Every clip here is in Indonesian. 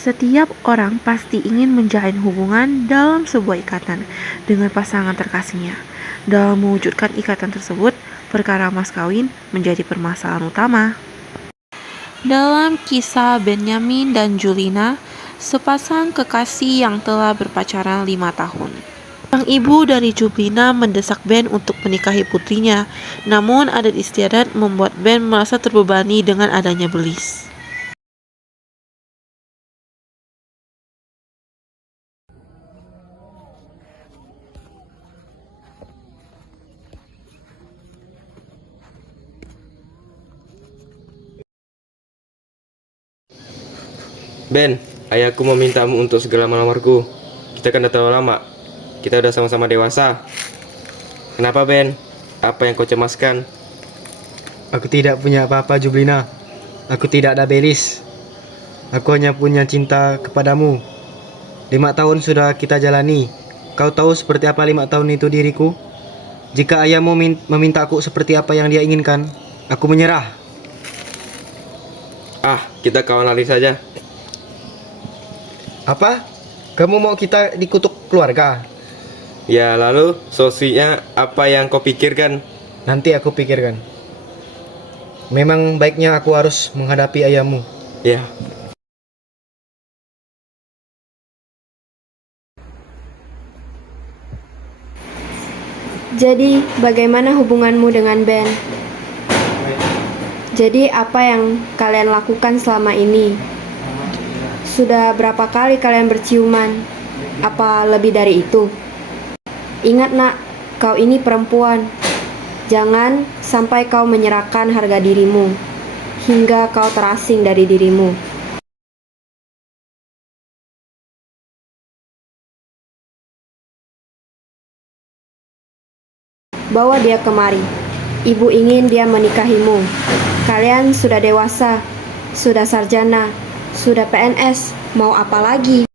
Setiap orang pasti ingin menjalin hubungan dalam sebuah ikatan dengan pasangan terkasihnya. Dalam mewujudkan ikatan tersebut, perkara mas kawin menjadi permasalahan utama. Dalam kisah Benyamin dan Julina, sepasang kekasih yang telah berpacaran 5 tahun. Sang ibu dari Julina mendesak Ben untuk menikahi putrinya, namun adat istiadat membuat Ben merasa terbebani dengan adanya belis. Ben, ayahku memintamu untuk segera melamarku. Kita kan udah terlalu lama. Kita udah sama-sama dewasa. Kenapa, Ben? Apa yang kau cemaskan? Aku tidak punya apa-apa, Jublina. Aku tidak ada belis. Aku hanya punya cinta kepadamu. 5 tahun sudah kita jalani. Kau tahu seperti apa 5 tahun itu diriku? Jika ayahmu meminta aku seperti apa yang dia inginkan, aku menyerah. Kita kawan lari saja. Apa? Kamu mau kita dikutuk keluarga? Ya, lalu solusinya apa yang kau pikirkan? Nanti aku pikirkan. Memang baiknya aku harus menghadapi ayahmu. Ya, Jadi, bagaimana hubunganmu dengan Ben? Jadi, apa yang kalian lakukan selama ini? Sudah berapa kali kalian berciuman? Apa lebih dari itu? Ingat nak, kau ini perempuan. Jangan sampai kau menyerahkan harga dirimu, hingga kau terasing dari dirimu. Bawa dia kemari. Ibu ingin dia menikahimu. Kalian sudah dewasa, sudah sarjana, sudah PNS, mau apa lagi?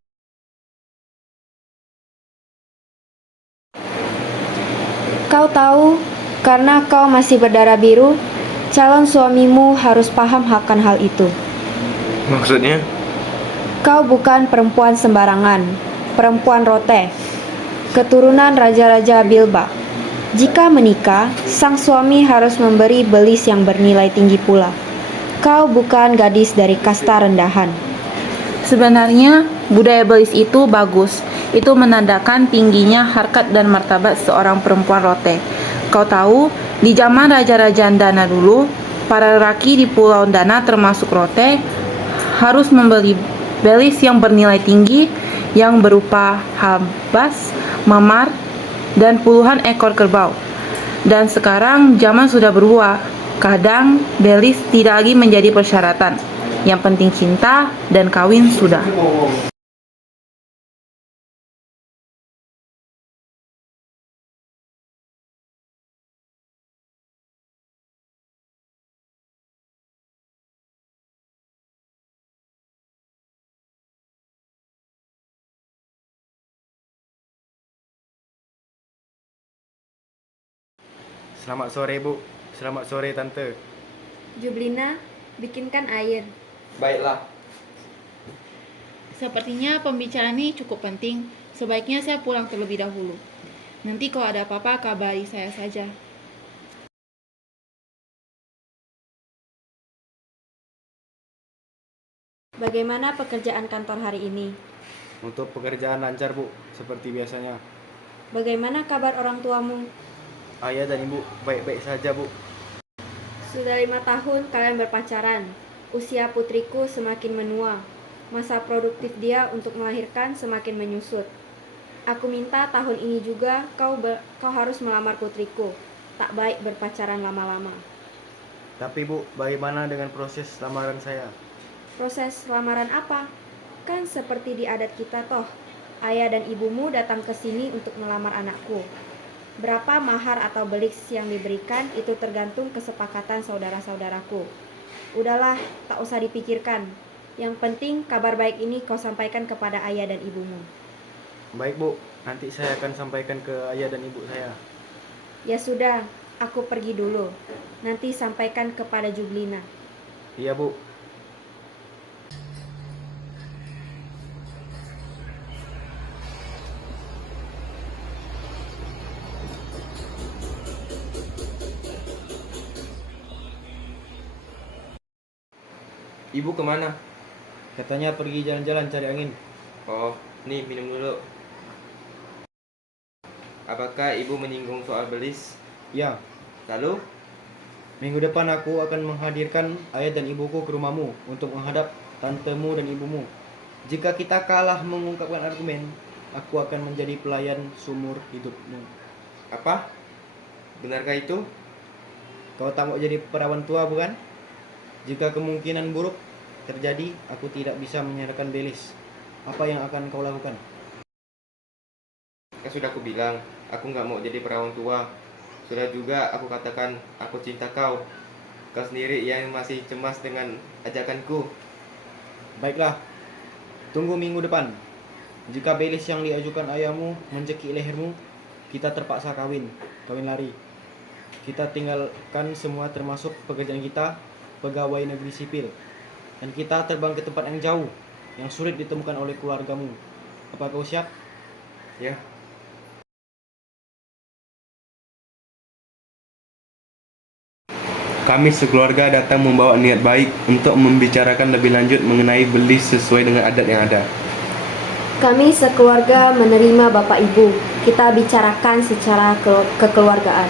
Kau tahu, karena kau masih berdarah biru, calon suamimu harus paham akan hal itu. maksudnya? Kau bukan perempuan sembarangan, perempuan Rote, keturunan Raja-Raja Bilba. Jika menikah, sang suami harus memberi belis yang bernilai tinggi pula. Kau bukan gadis dari kasta rendahan. Sebenarnya, budaya belis itu bagus. Itu menandakan tingginya harkat dan martabat seorang perempuan Rote. Kau tahu, di zaman Raja-Raja Dana dulu, para lelaki di Pulau Dana termasuk Rote harus membeli belis yang bernilai tinggi yang berupa habas, mamar, dan puluhan ekor kerbau. Dan sekarang zaman sudah berubah. Kadang belis tidak lagi menjadi persyaratan. Yang penting cinta dan kawin sudah. Selamat sore, Bu. Selamat sore, Tante. Jublina, bikinkan air. Baiklah. Sepertinya pembicaraan ini cukup penting. Sebaiknya saya pulang terlebih dahulu. Nanti kalau ada apa-apa kabari saya saja. Bagaimana pekerjaan kantor hari ini? Untuk pekerjaan lancar, Bu, seperti biasanya. Bagaimana kabar orang tuamu? Ayah dan ibu baik-baik saja, Bu. Sudah 5 tahun kalian berpacaran. Usia putriku semakin menua. Masa produktif dia untuk melahirkan semakin menyusut. Aku minta tahun ini juga kau harus melamar putriku. Tak baik berpacaran lama-lama. Tapi, Bu, bagaimana dengan proses lamaran saya? Proses lamaran apa? Kan seperti di adat kita toh. Ayah dan ibumu datang ke sini untuk melamar anakku. Berapa mahar atau belik yang diberikan itu tergantung kesepakatan saudara-saudaraku. Udahlah, tak usah dipikirkan. Yang penting kabar baik ini kau sampaikan kepada ayah dan ibumu. Baik, Bu. Nanti saya akan sampaikan ke ayah dan ibu saya. Ya sudah, aku pergi dulu. Nanti sampaikan kepada Jublina. Iya, Bu. Ibu kemana? Katanya pergi jalan-jalan cari angin. Oh, nih minum dulu. Apakah ibu menyinggung soal belis? Ya, Lalu? minggu depan aku akan menghadirkan ayah dan ibuku ke rumahmu untuk menghadap tantemu dan ibumu. Jika kita kalah mengungkapkan argumen, aku akan menjadi pelayan seumur hidupmu. Apa? Benarkah itu? Kau tak mau jadi perawan tua, bukan? Jika kemungkinan buruk terjadi, aku tidak bisa menyerahkan Belis. Apa yang akan kau lakukan? Kan sudah aku bilang, aku nggak mau jadi perawan tua. Sudah juga aku katakan, aku cinta kau. Kau sendiri yang masih cemas dengan ajakanku. Baiklah, tunggu minggu depan. Jika Belis yang diajukan ayahmu mencekik lehermu, kita terpaksa kawin lari. Kita tinggalkan semua termasuk pekerjaan kita, pegawai negeri sipil. Dan kita terbang ke tempat yang jauh, yang sulit ditemukan oleh keluargamu. Apa kau siap? Ya, kami sekeluarga datang membawa niat baik untuk membicarakan lebih lanjut mengenai belis sesuai dengan adat yang ada. Kami sekeluarga menerima Bapak Ibu. Kita bicarakan secara kekeluargaan.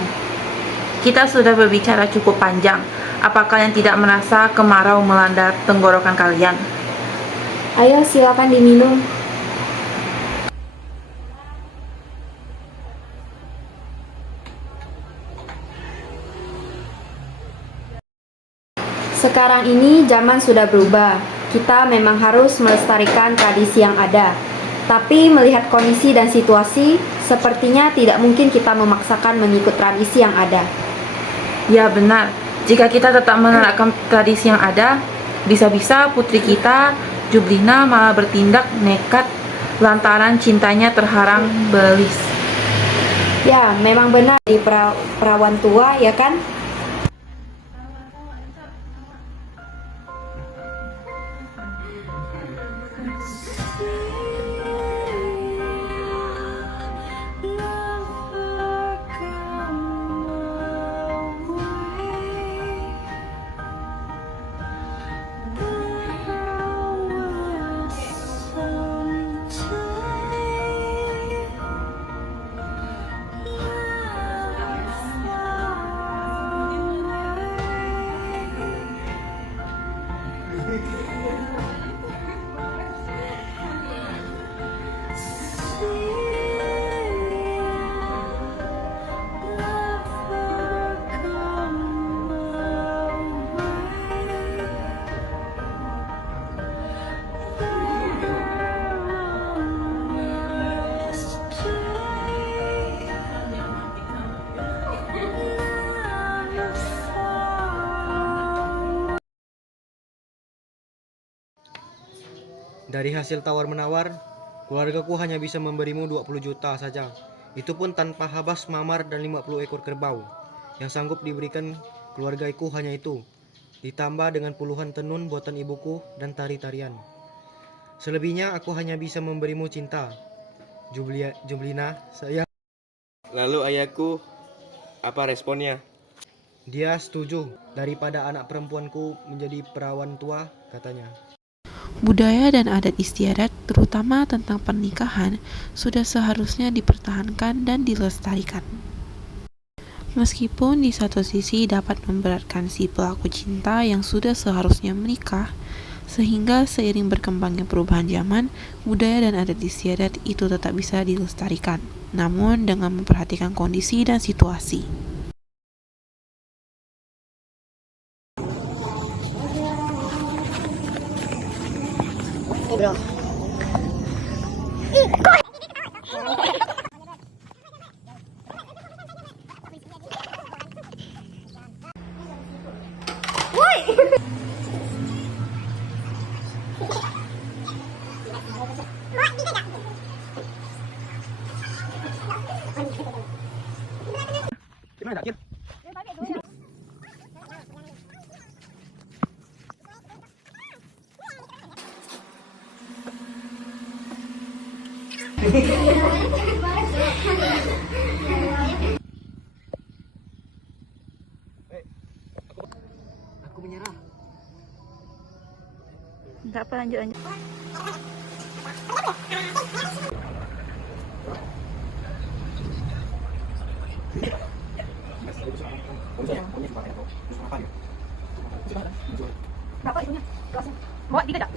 Kita sudah berbicara cukup panjang. Apa kalian tidak merasa kemarau melanda tenggorokan kalian? Ayo silakan diminum. Sekarang ini zaman sudah berubah. Kita memang harus melestarikan tradisi yang ada. Tapi melihat kondisi dan situasi, sepertinya tidak mungkin kita memaksakan mengikut tradisi yang ada. Ya benar, jika kita tetap menerapkan tradisi yang ada, bisa-bisa putri kita, Jublina, malah bertindak nekat lantaran cintanya terharang belis. Ya, memang benar di perawan tua, ya kan? Dari hasil tawar-menawar, keluargaku hanya bisa memberimu 20 juta saja. Itu pun tanpa habas mamar dan 50 ekor kerbau. Yang sanggup diberikan keluargaku hanya itu, ditambah dengan puluhan tenun buatan ibuku dan tari-tarian. Selebihnya aku hanya bisa memberimu cinta. Jublina, saya. Lalu ayahku, apa responnya? Dia setuju daripada anak perempuanku menjadi perawan tua, katanya. Budaya dan adat istiadat, terutama tentang pernikahan, sudah seharusnya dipertahankan dan dilestarikan. Meskipun di satu sisi dapat memberatkan si pelaku cinta yang sudah seharusnya menikah, sehingga seiring berkembangnya perubahan zaman, budaya dan adat istiadat itu tetap bisa dilestarikan, namun dengan memperhatikan kondisi dan situasi. Aku menyerah. Nggak apa, lanjut lanjut. Berapa itunya? Kelasnya? Bawa 3 tak?